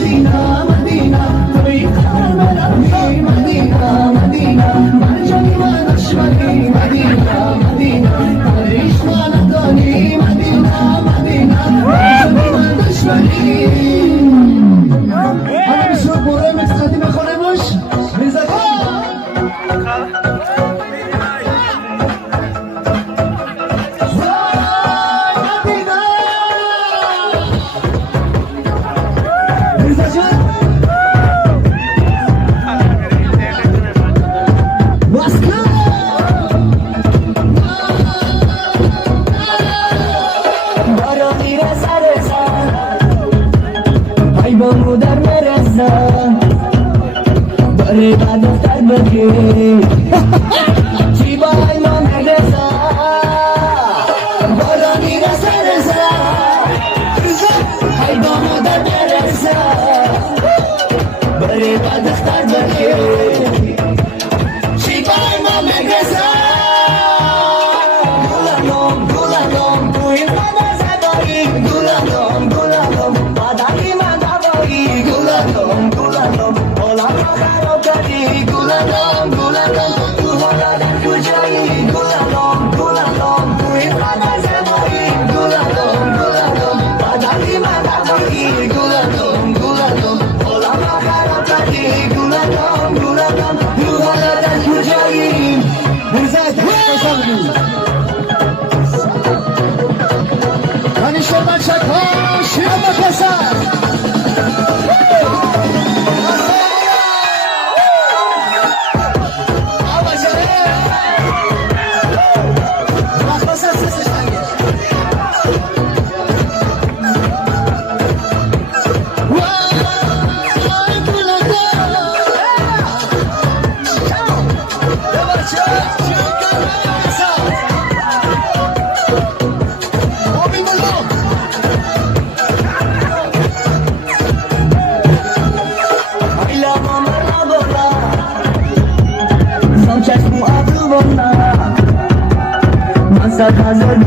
مدینه مدینه توی قلبی مدینه مدینه مرجانی و نشمنی مدینه مدینه تاریخ و ندانی مدینه مدینه مرجانی و نشمنی. همه بسیار برای مقصدی بخونه باش میزدی بانگو در مرزم داره با دفتر بگی چی با ایمان بگرزم بالا میرسه رزم های بانگو در مرزم داره با دفتر بگی چی با ایمان بگرزم گلالم گلالم تو این مدر زدایی گلالم گلالم مادری من Gulalom, gulalom, ola kharo kari gulalom, gulalom, tu holadan kujai gulalom, gulalom, tu irana zamai gulalom, gulalom, padari madai gulalom, gulalom, ola kharo kari gulalom, gulalom, tu holadan kujai. Murzat khoshabni. Ani shoma chakha shirma kasa. Masa hazır